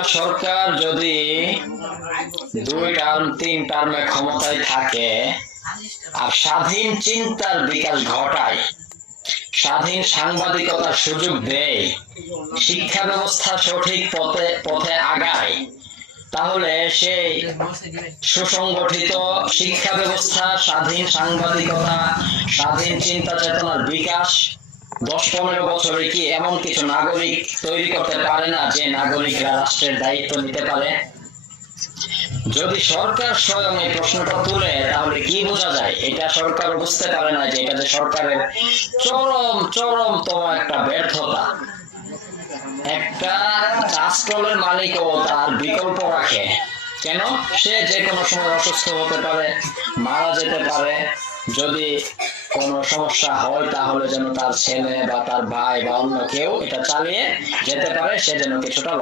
একটা সরকার যদি 2 টার্ম 3 টার্মে ক্ষমতায় থাকে আর স্বাধীন চিন্তার বিকাশ ঘটায়, স্বাধীন সাংবাদিকতার সুযোগ দেয়, শিক্ষা ব্যবস্থা সঠিক পথে পথে আগায়, তাহলে সেই সুসংগঠিত শিক্ষা ব্যবস্থা, স্বাধীন সাংবাদিকতা, স্বাধীন চিন্তা চেতনার বিকাশ 10-15 বছরে কি এমন কিছু নাগরিক তৈরি করতে পারে না যে নাগরিকরা রাষ্ট্রের দায়িত্ব নিতে পারে? যদি সরকার স্বয়ং এই প্রশ্নটা তুলে তাহলে কি বোঝা যায়? এটা সরকার বুঝতে পারে না যে এটা যে সরকারের চরমতম একটা ব্যর্থতা। একটা রাষ্ট্রের মালিকও তার বিকল্প রাখে। কেন? সে যে কোনো সময় অসুস্থ হতে পারে, মারা যেতে পারে। যদি কোনো সমস্যা হয় তাহলে যেন তার ছেলে বা তার ভাই বা অন্য কেউ এটা চালিয়ে যেতে পারে, সে যেন কিছুটা